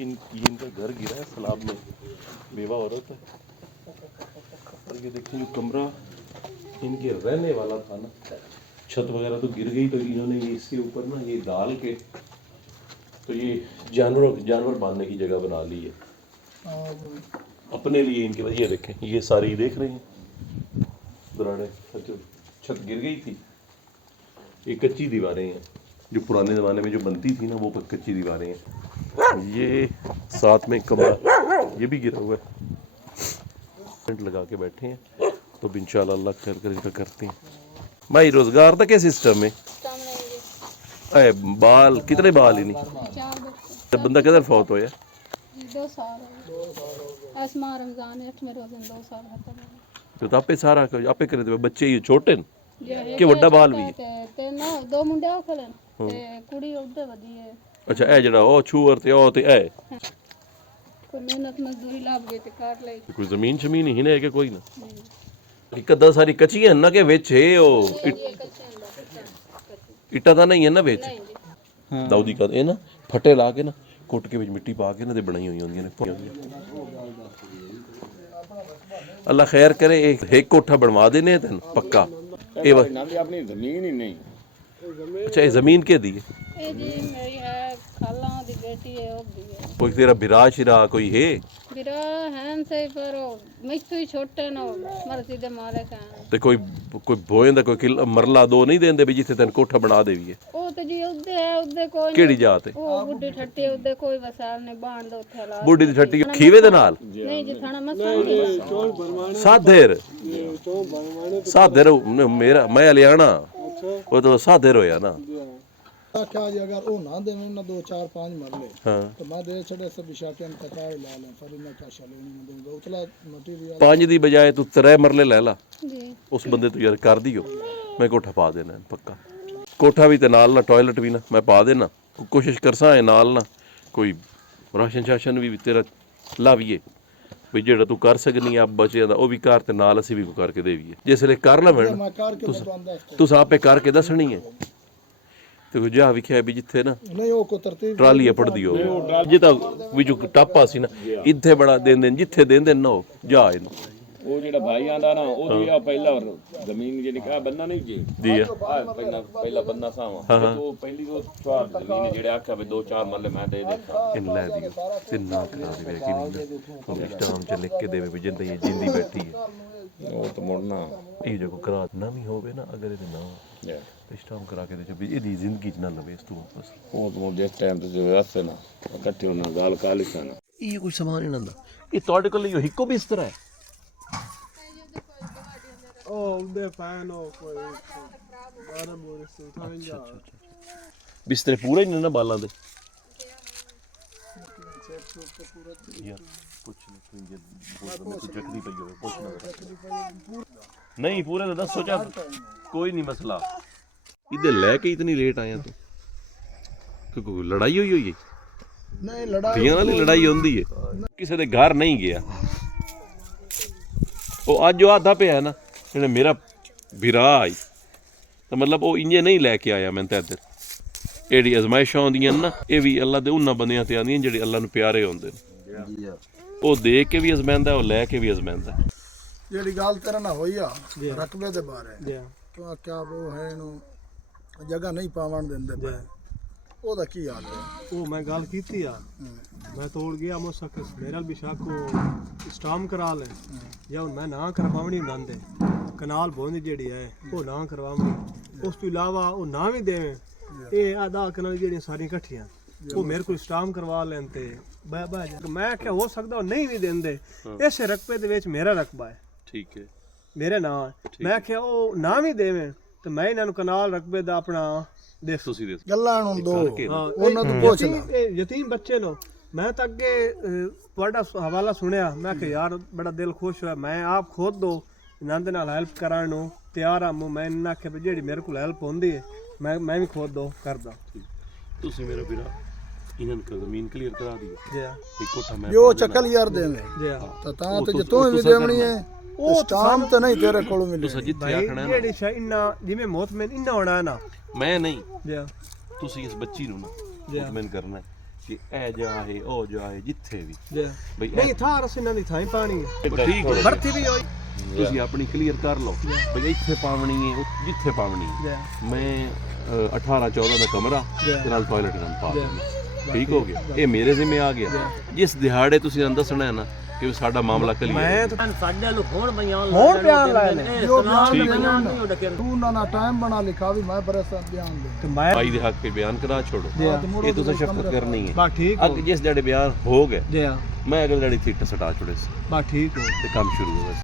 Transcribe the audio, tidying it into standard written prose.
इनका घर गिरा है सैलाब में, बेवा औरत है। और ये देखिए जो कमरा इनके रहने वाला था ना, छत वगैरह तो गिर गई, तो इन्होंने इसके ऊपर ना ये डाल के तो ये जानवर बांधने की जगह बना ली है अपने लिए इनके। ये देखें, ये सारी देख रहे हैं दराड़े, छत गिर गई थी। ये कच्ची दीवारें हैं, जो पुराने ज़माने में जो बनती थी ना, वो कच्ची दीवारें हैं। ये साथ में कमरा ये भी गिरा हुआ है। टेंट लगा के बैठे हैं, तो इंशाल्लाह अल्लाह खैर कर इनका करते हैं। भाई रोजगार का क्या सिस्टम है? बाल कितने बाल ही नहीं, बंदा किधर फौत होया? 2 साल असमा रमजान 8वें रोज 2 साल खत्म। तो आपे सारा आपे करे ते बच्चे ही छोटे न कि बड़ा बाल भी ते ना 2 मुंडे खलन ते कुड़ी उधर वदी है। अच्छा ए जड़ा ओ छूर ते ओ ते ए कोई मेहनत मजदूरी लाभ गए ते काट ले। कोई जमीन शमीन ही है कि कोई ना इकदा सारी कच्ची है ना के विच है ओ इटा दा नहीं है ना विच दाऊदी का ए ना फटे ला के ना कुट के विच मिट्टी पा के ना ते बनाई हुई होंदी ने। अल्लाह खैर करे। एक कोठा बनवा देने तेन पक्का। ए अपनी जमीन ही नहीं। अच्छा ये जमीन के दी है? ए जी मेरी है खाला दी बेटी है ओ दी है। कोई तेरा बिरा शिरा कोई है? बिरा हैं से पर मिस्सू ही छोटे नो मर्जी दे मालिक हैं ते कोई भोएं दा कोई मरला दो नहीं देंदे भी जिथे तेन कोठा बना देवीए? ओ ते जी उदे है उदे कोई केड़ी जात है? ओ बुड्ढी ठट्टी उदे कोई वसाल ने बाण दो थे ला बुड्ढी दी ठट्टी खीवे दे नाल नहीं जी थाना मसा साधेर मेरा मैं लियाना वो तो साधेर होया ना। आख्या जी अगर वो ना देवे ना 2 4 5 मरले हाँ तो मैं दे छड़े सब बिशाके कटाए ला ले फिर मैं क्या चलो नहीं दूंगा उतला मटेरियल 5 दी बजाय तू 3 मरले ले ला जी। उस बंदे तू यार कर दियो। मैं कोठा पा देना पक्का। कोठा भी ते नाल ना टॉयलेट भी ना मैं पा देना। कोशिश करसा है नाल ना कोई राशन शासन भी तेरा लावीए भी जेड़ा तू कर सकनी आप बचे दा ओ भी कर ते नाल असी भी करके देवीए जिसले कर लवें तुस आपे करके दसनी है। ते जा विख्या भी जिथे ना नहीं वो को तरतीब ट्राली पड़ दियो जिता विचू टापा सी ना इथे बड़ा देंदे जिथे देंदे ना जा इन वो जेड़ा भाई आंदा ना ओ दिया पहला जमीन जेनी का बन्ना नहीं जी दिया पहला बन्ना सावा तो पहली तो 4 जमीन जेड़े आखा भी 2 4 मरले मैं दे देता इन ले दियो ते ना करा देवे कि नहीं स्टाम च लिख के देवे भी जिंदा ये जिंदी बैठी है वो तो मुड़ना ये जो करा ना भी होवे ना अगर ये ना स्टाम करा के दे भी एदी जिंदगी च ना लवे तू बस वो तो जिस टाइम ते जो रास्ते ना इकट्ठे होना गाल काली सा ना ये कोई सामान ही ना ये तोड़े को लियो हिको बिस्तर है ओ उदे फैन हो कोई बारे बोले से उठाएं जा बिस्तर पूरे ही ना बालां दे यार कुछ नहीं तो जकड़ी पई होवे कुछ ना नहीं पूरे तो 10 सोचा कोई नहीं मसला इधर लेके इतनी लेट आया तू क्योंकि लड़ाई हुई है नहीं लड़ाई धियां वाली लड़ाई होंदी है किसी दे घर नहीं गया वो आज जो आधा पे है ना जिन्हें मेरा बिरा आई तो मतलब वो इंजे नहीं लैके आया मैं तो इधर एड़ी अजमाइशां होंदियां ना ये भी अल्लाह दे उन्हां बंदियां ते आंदियां जेह्ड़े अल्लाह नूं प्यारे होंदे ने वो देख के भी अजमांदा वो लैके भी अजमांदा जेड़ी गल तेरे ना होई आ रकबे दे बारे तो क्या वो है नु जगह नहीं पावन देंदे पे ओदा की हाल है ਉਹ ਮੈਂ ਗੱਲ ਕੀਤੀ ਆ ਮੈਂ ਤੋੜ ਗਿਆ ਮੋਸਕ ਮੇਰਲ ਵੀ ਸ਼ਾਕੋ ਸਟਾਮ ਕਰਾ ਲੈ ਜਾਂ ਮੈਂ ਨਾ ਕਰਵਾਉਣੀ ਨੰਦੇ ਕਨਾਲ ਬੋਂਦੀ ਜਿਹੜੀ ਹੈ ਉਹ ਨਾ ਕਰਵਾਉਣੀ ਉਸ ਤੋਂ ਇਲਾਵਾ ਉਹ ਨਾ ਵੀ ਦੇਵੇ ਇਹ ਆਦਾ ਕਨਾਲ ਜਿਹੜੀਆਂ ਸਾਰੀਆਂ ਇਕੱਠੀਆਂ ਉਹ ਮੇਰੇ ਕੋਲ ਸਟਾਮ ਕਰਵਾ ਲੈਣ ਤੇ ਮੈਂ ਕਿਹਾ ਹੋ ਸਕਦਾ ਉਹ ਨਹੀਂ ਵੀ ਦਿੰਦੇ ਇਸੇ ਰਕਬੇ ਦੇ ਵਿੱਚ ਮੇਰਾ ਰਕਬਾ ਹੈ ठीक है ਮੇਰੇ ਨਾਂ ਮੈਂ ਕਿਹਾ ਉਹ ਨਾ ਵੀ ਦੇਵੇ ਤੇ ਮੈਂ ਇਹਨਾਂ ਨੂੰ ਕਨਾਲ ਰਕਬੇ ਦਾ ਆਪਣਾ ਦੇ ਤੁਸੀਂ ਦੇ ਗੱਲਾਂ ਨੂੰ ਦੋ ਹਾਂ ਉਹਨਾਂ ਤੋਂ ਪੁੱਛ ਲੈ ਯਤੀਮ ਬੱਚੇ ਨੂੰ ਮੈਂ ਤਾਂ ਅੱਗੇ ਤੁਹਾਡਾ ਹਵਾਲਾ ਸੁਣਿਆ ਮੈਂ ਕਿ ਯਾਰ ਬੜਾ ਦਿਲ ਖੁਸ਼ ਹੋਇਆ ਮੈਂ ਆਪ ਖੁਦ ਦੋ ਨੰਦ ਨਾਲ ਹੈਲਪ ਕਰਾਉਣ ਨੂੰ ਤਿਆਰ ਆ ਮੈਂ ਨਾ ਕਿ ਜਿਹੜੀ ਮੇਰੇ ਕੋਲ ਹੈਲਪ ਹੁੰਦੀ ਹੈ ਮੈਂ ਵੀ ਖੁਦ ਦੋ ਕਰਦਾ ਤੁਸੀਂ ਮੇਰਾ ਵੀਰਾ ਇਹਨਾਂ ਨੂੰ ਜ਼ਮੀਨ ਕਲੀਅਰ ਕਰਾ ਦਿਓ ਜੀ ਇੱਕ ਕੋਠਾ ਮੈਂ ਜੋ ਚੱਕਲ ਯਾਰ ਦੇਵੇ ਜੀ ਤਾਂ ਤੇ ਜਿੱਤੋਂ ਵੀ ਦੇਵਣੀ ਹੈ ਸਟਾਮ ਤਾਂ ਨਹੀਂ ਤੇਰੇ ਕੋਲ ਮਿਲੇ ਜਿੱਥੇ ਆਖਣਾ ਨਾ ਜਿਹੜੀ ਸ਼ੈ ਇੰਨਾ ਜਿਵੇਂ ਮੋਤਮਨ ਇੰਨਾ ਹੋਣਾ ਨਾ ਮੈਂ ਨਹੀਂ ਜੀ ਤੁਸੀਂ ਇਸ ਬੱਚੀ ਨੂੰ ਨਾ ਮੁਤਮਿਨ ਕਰਨਾ ਕਿ ਇਹ ਜਾ ਹੈ ਉਹ ਜਾ ਹੈ ਜਿੱਥੇ ਵੀ ਜੀ ਬਈ ਨਹੀਂ ਥਾਰ ਅਸੀਂ ਇਹਨਾਂ ਦੀ ਥਾਂ ਹੀ ਪਾਣੀ ਹੈ ਠੀਕ ਹੈ ਭਰਤੀ ਵੀ ਹੋਈ ਤੁਸੀਂ ਆਪਣੀ ਕਲੀਅਰ ਕਰ ਲਓ ਬਈ ਇੱਥੇ ਪਾਵਣੀ ਹੈ ਜਿੱਥੇ ਪਾਵਣੀ ਹੈ ਜੀ ਮੈਂ 18 14 ਦਾ ਕਮਰਾ ਜੀ। ਤੇ ਨਾਲ ਟਾਇਲਟ ਨਾਲ ਪਾ ਦੇਣਾ ਠੀਕ ਹੋ ਗਿਆ ਇਹ ਮੇਰੇ ਜ਼ਿੰਮੇ ਆ ਗਿਆ ਜਿਸ ਦਿਹਾੜੇ ਤੁਸੀਂ ਸਾਨੂੰ ਦੱਸਣਾ ਹੈ ਨਾ ਕਿ ਸਾਡਾ ਮਾਮਲਾ ਕਲੀਅਰ ਮੈਂ ਤਾਂ ਸਾਡੇ ਨੂੰ ਹੁਣ ਬਿਆਨ ਹੁਣ ਬਿਆਨ ਲਾਏ ਨੇ ਜੋ ਬਿਆਨ ਠੀਕ ਹੈ। ਬਿਆਨ ਨਹੀਂ ਉਹ ਡਕੇ ਤੂੰ ਉਹਨਾਂ ਨਾਲ ਟਾਈਮ ਬਣਾ ਲਿਖਾ ਵੀ ਮੈਂ ਬਰੇ ਸਾਥ ਬਿਆਨ ਦੇ ਤੇ ਮੈਂ ਭਾਈ ਦੇ ਹੱਕ ਤੇ ਬਿਆਨ ਕਰਾ ਛੋੜੋ ਇਹ ਤੁਸੀਂ ਸ਼ਫਕਤ ਕਰਨੀ ਹੈ ਬਾ ਠੀਕ ਅੱਗੇ ਜਿਸ ਦਿਹਾੜੇ ਬਿਆਨ ਹੋ ਗਏ ਜੀ ਮੈਂ ਅਗਲੇ ਦਿਹਾੜੇ ਥੀਟਾ ਸਟਾ ਛੋੜੇ ਸੀ ਬਾ ਠੀਕ ਹੋ ਤੇ ਕੰਮ ਸ਼ੁਰੂ ਹੋ ਗਿਆ